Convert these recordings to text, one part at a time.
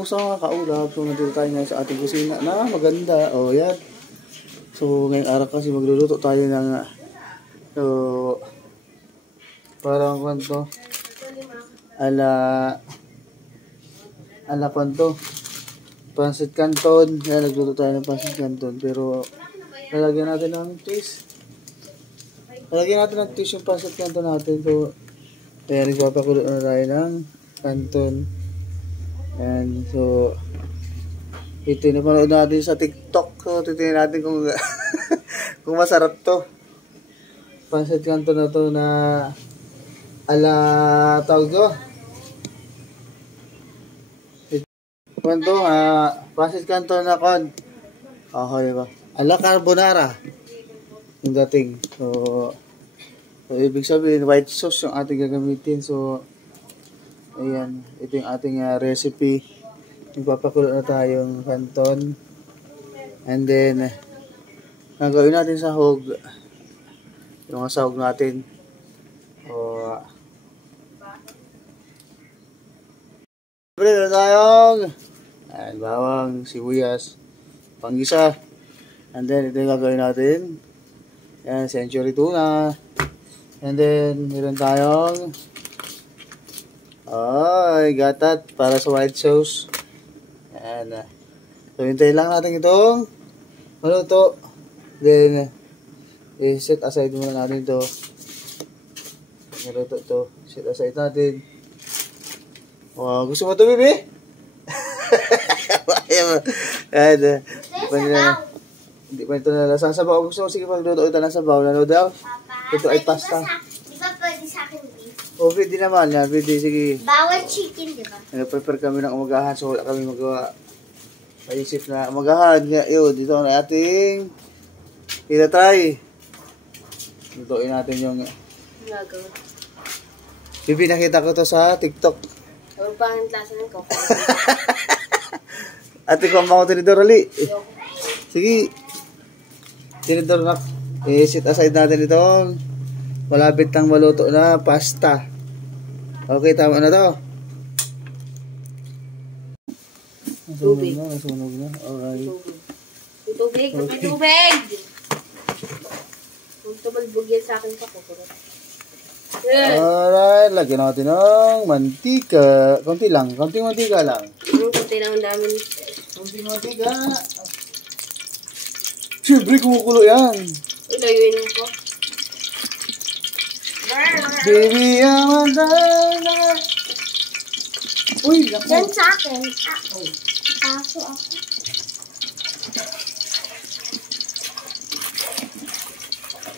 Sa mga kaulap, so nandito tayo ngayon sa ating kusina na maganda. O yan. So ngayong araw kasi magluluto tayo ng parang kwanto ala kwanto Pancit Canton. Yan, nagluto tayo ng Pancit Canton. Pero lalagyan natin ng cheese. Lalagyan natin ng cheese yung Pancit Canton natin. So ayan, nagpapakulo na tayo ng Canton. And so ito yung napanood natin sa TikTok. So titignan natin kung kung masarap to. Pancit Canton na to na ala tawag to. Kwento Pancit Canton na kon. Okay ba? Ala carbonara yung dating. So ibig sabihin white sauce yung ating gagamitin. So ayan, ito yung ating recipe. Ipapakulo na tayong canton. And then, gagawin natin sahog. Yung mga sahog natin. Siyempre, meron tayong bawang, sibuyas, panggisa. And then, ito yung gagawin natin. Ayan, century tuna. And then, meron tayong gatat para sa white sauce. Ayan. So, hintayin lang natin itong maluto. Then, set aside muna natin ito. Maluto ito. Set aside natin. Wow, gusto mo ito, bibi? Ayan. Hindi pa ito nalasasabaw. Sabaw. Gusto mo, sige, magluto ito ng sabaw. Ano daw? Ito ay pasta. Di ba pwede sa akin beef? O, pwede naman yan. Pwede, sige. Bawal chicken, di ba? Prepare kami ng umagahan. So, wala kami magawa. Naisip na umagahan. Yun, dito na ating itatry. Lutuin natin yung Nagawa. Bibi, nakita ko to sa TikTok. Ang pangin klase ng coco. Ate ko ang mga tinidor ali. Sige. Tinidor na. Sit aside natin itong malapit ng maluto na pasta. Okay, tama na to. Tubig. Nasunog na. Alright. Tubig. May tubig. Kung tumalbog yan sa akin pa, kukurot. Alright, lagyan natin ng mantika. Konti lang, konting mantika lang. Kunti lang ang dami. Konting mantika. Siyempre, kumukulo yan. Ilayuin mo po. Baby, I'm a darling. Uy, naku. Yan sa akin. Paso ako.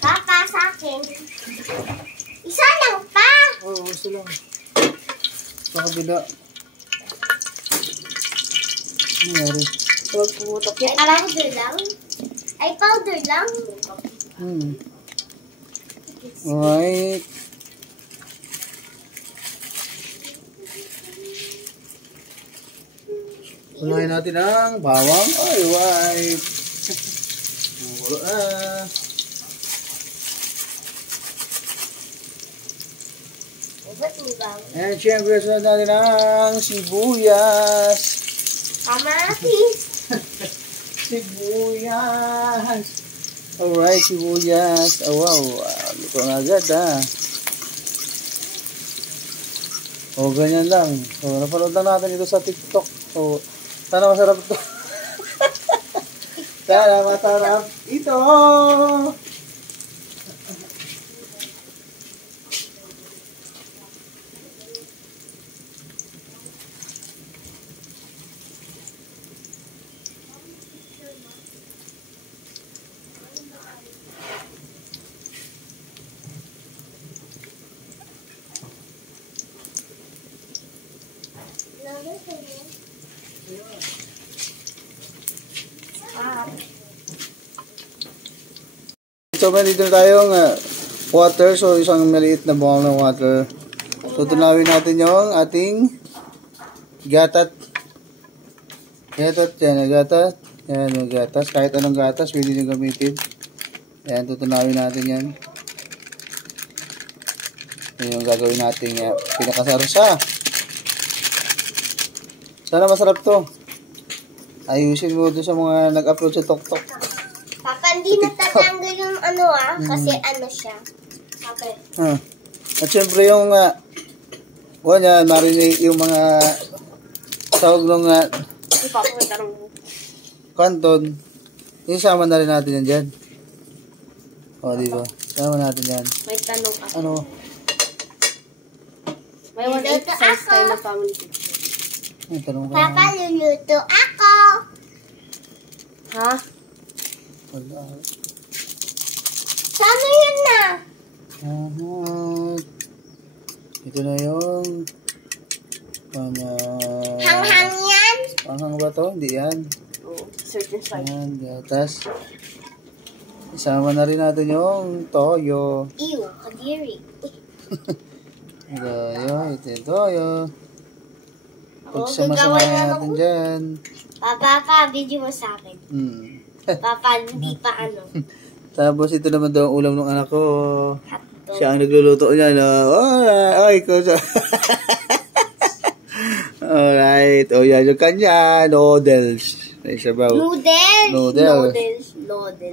Papa, sa akin. Isa lang pa. Oo, gusto lang. Sa kabila. Nangyari. Huwag pumutok yan. Ay, powder lang? Ay, powder lang? Alright. Unahin natin ang bawang. Ay, white. Magulo na. Ba't may bawang? And syempre, sunod natin ang sibuyas. Kamatis. Sibuyas. Alright, sibuyas. Oh, wow. Luto na agad, O, ganyan lang. So, napanood lang natin ito sa TikTok. So, sana masarap ito. Sana masarap ito. So, may dito tayong water. So, isang maliit na bowl ng water. So, tunawin natin yung ating gatat. Gatat, yan, gatat. Yan, yung gatas. Kahit anong gatas, pwede nyo gamitin. Yan, tutunawin natin yan. Yan yung gagawin natin pinakasarsa. Sana masarap to. Ayusin mo doon sa mga nag-upload sa TokTok. Papa, hindi natatanggal yung ano kasi ano siya. Okay. At syempre yung wala, marinate yung mga tawag nung Papa, may tanong mo. kanton. Isama na rin natin yan dyan. O, di ba? Sama natin yan. May tanong ako. Ano? May 1-8 size tayo na family picture. Ay, tanong ka. Papa, luluto ako. Ha? Wala. Sana yun na? Ito na yung Hanghang yan? panghang ba to? Hindi yan. Oo, certain size. Yan, gatas. Isama na rin natin yung toyo. Ew, kadiri. Toyo, ito yung toyo. Oo, Pagsama-sama gagawa na natin ako. dyan. Papa, video mo sa akin. Papa, hindi pa ano. Tapos ito naman daw ang ulam ng anak ko. Hotdog. Siya ang nagluluto niya. Alright, ikaw siya. Alright. O yan yung kanya. Noodles. Ay, sabaw. Noodles.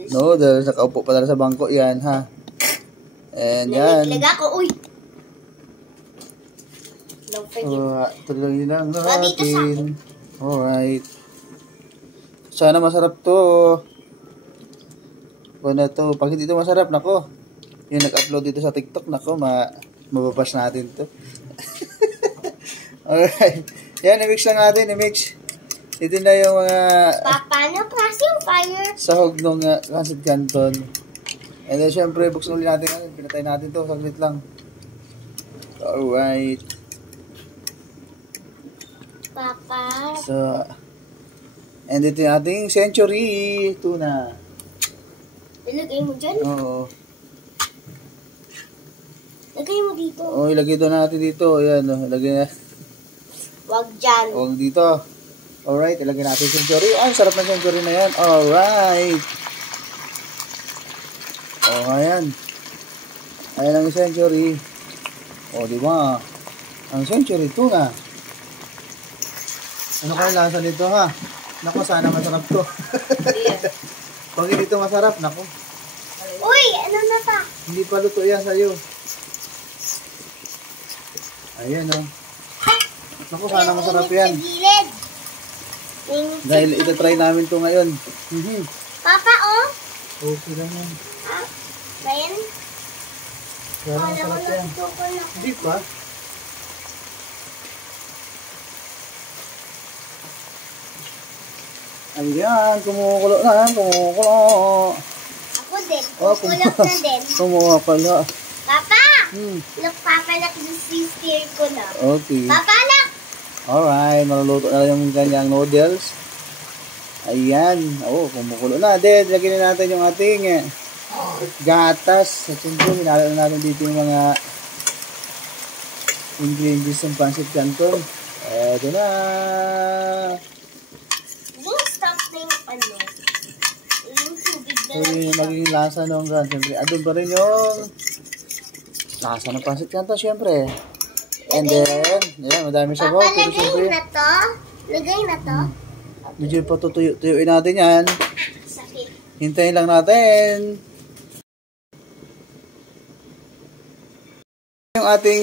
Noodles. Nakaupo pa na sa bangko yan, ha? And yan. Nalaglag ako, uy. Don't forget. Tuloy lang dito sa natin. Alright. Sana masarap to. Na to. Pag hindi to masarap, nako. Yung nag-upload dito sa TikTok, nako, mababash natin to. Alright. Yan, i-mix lang natin, i-mix. Ito na yung mga Papa, ano klase yung fire? sahog ng pancit canton. And then, syempre, buksan ulit natin. Pinatay natin to, saglit lang. Alright. Papa. So, and ito yung ating century tuna. Ilagay mo dyan. Oo. Lagay mo dito. Oh, ilagay doon natin dito. Ayan, oh, ilagay na. Wag dyan. Huwag dito. Alright, ilagay natin yung century. Ay, sarap na century na yan. Alright. Oh, ayan. Ayan ang century. Oh, di ba? Ang century tuna. Ano kaya lasa nito, ha? Naku, sana masarap to. Pag hindi ito masarap, naku. Uy, ano na pa? Hindi pa luto yan sa'yo. Ayan, oh. Naku, sana masarap yan. Sa gilid. Dahil ito-try namin to ngayon. Papa, oh. Okay lang yan. Ha? Bayan? Sana Wala ko masarap yan. nagtuko na. Hindi ba? Ayan, kumukulo na, kumukulo. Ako din. Oh, Kukulap na din. Kumukulo. Papa! Look, Papa, nagsisistir ko na. Okay. Papa, look! Alright, maluluto na yung kanyang noodles. Ayan. Oh, kumukulo na. Then, lagyan na natin yung ating gatas. At siyempre, hinalo na natin dito yung mga ingredients ng pancit canton. Eto na. Yung stop na yung ano. Yung tubig na So, lang. yung magiging lasa ng gan. Siyempre, andun pa rin yung lasa ng pancit canton, siyempre. And then, ayan, madami sabaw. Papa, Pero lagay siyempre, na to. Lagay na to. medyo patutuyuin natin yan. Sakit. Hintayin lang natin. Yung ating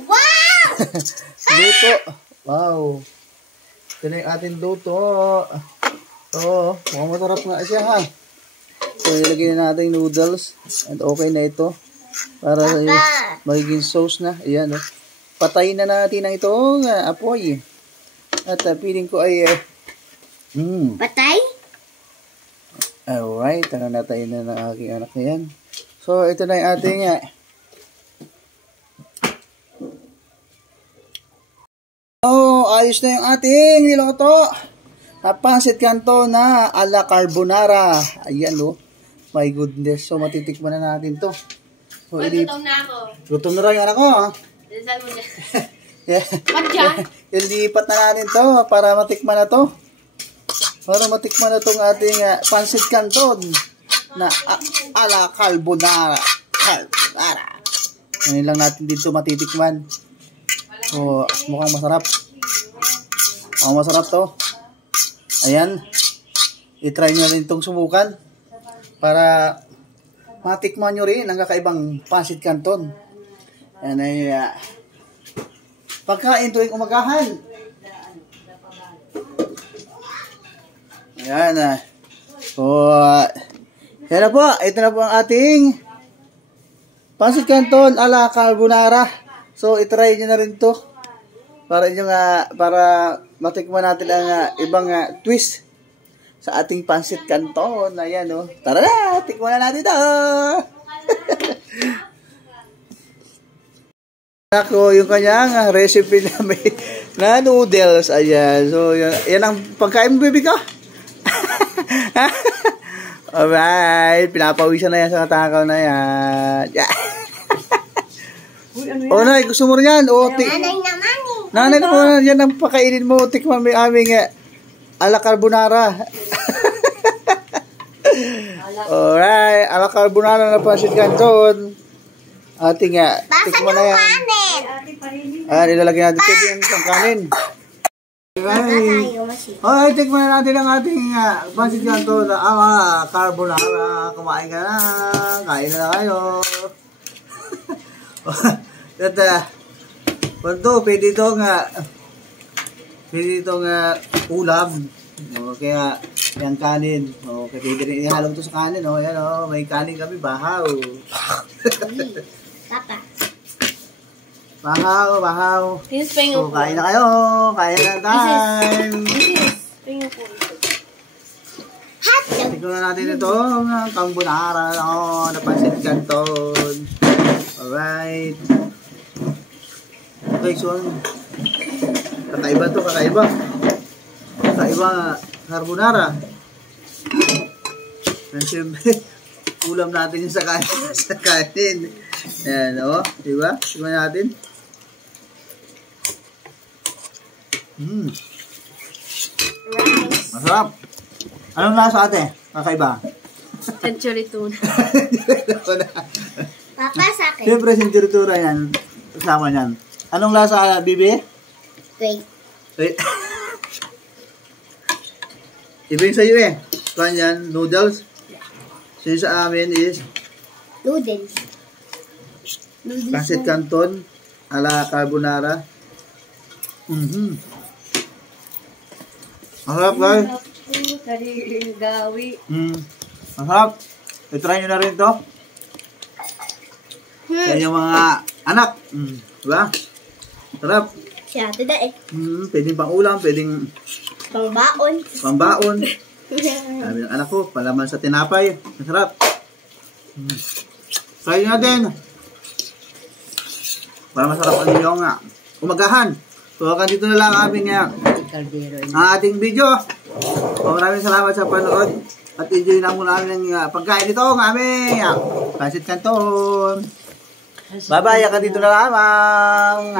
Wow! luto. Wow. Ito na yung ating luto. Oo, mukhang masarap nga siya, ha. So, ilagay na natin yung noodles. And okay na ito. Para sa magiging sauce na. Ayan, oh. Patayin na natin ang itong apoy. At feeling ko ay Patay? alright. Natayin na ng aking anak na yan. So, ito na yung ating ayos na yung ating niluto. Pancit canton na ala carbonara. Ayan, oh. My goodness. So, matitikman na natin to. So, Gutom na ako. gutom na rin yung anak ko, ha? Dasal mo dyan. Yeah. Ba't dyan? Ilipat na natin to para matikman na to. Para matikman na tong ating pancit canton na ala carbonara. Carbonara. Ngayon lang natin dito matitikman. So, mukhang masarap. Mukhang masarap to. Ayan. I-try nyo rin itong subukan para matikman nyo rin ang kakaibang pancit canton. Ayan ay pagkain tuwing umagahan. Ayan. So, yan na po. Ito na po ang ating pancit canton ala carbonara. So, itry nyo na rin to para para matikman natin ang ibang twist sa ating pancit canton. Ayan, oh. Tara na, tikman na natin ito. Ako, yung kanyang recipe na noodles. Ayan. So, yan ang pagkain mo, baby ko. Alright. Pinapawisan na yan sa takaw na yan. Yeah. Oh, Nay, gusto mo rin yan? Oh, Nanay naman eh. Nanay naman, yan ang pakainin mo. Tikman mo yung aming ala carbonara. Alright, ala carbonara na pancit canton. Ating tikman na yan. Ayan, ilalagay natin pwede yung isang kanin. Alright, tikman na natin ang ating pancit canton na ala carbonara. Kumain ka na. Kain na kayo. Pwede itong ulam. Kaya yung kanin. Kaya pwede rin ihalong ito sa kanin. Ayan, may kanin kami. Bahaw. Papa. Bahaw. So, kain na kayo. Kain na time. Tignan na natin ito. Carbonara na pancit canton. Alright. Okay, so kakaiba to, kakaiba. Kakaiba carbonara. And siyempre, ulam natin yung sa kanin. Ayan, diba? Tignan natin. Masarap. Anong lasa ate? Kakaiba? Century tuna. Papa sa akin. Siyempre, sintura yan. Kasama yan. Anong lasa, Bibi? Wait. Wait. Iba yung sa'yo eh. Kanyan, noodles. So sa amin is Noodles. pancit canton ala carbonara. Masarap, guys. Gawi. Masarap. I-try nyo na rin to. Sa inyong mga anak. Diba? Sarap. Siya, tada eh. Pwedeng pang ulam, pwedeng Pangbaon. pambaon. Sabi ng anak ko, palaman sa tinapay. Masarap. Try nyo natin. Para masarap ang inyong umagahan. So, hanggang dito na lang ang aming ating video. So, maraming salamat sa panood. At enjoy na muna namin ng pagkain ito ng aming pancit canton. Bye-bye. Hanggang dito na lamang.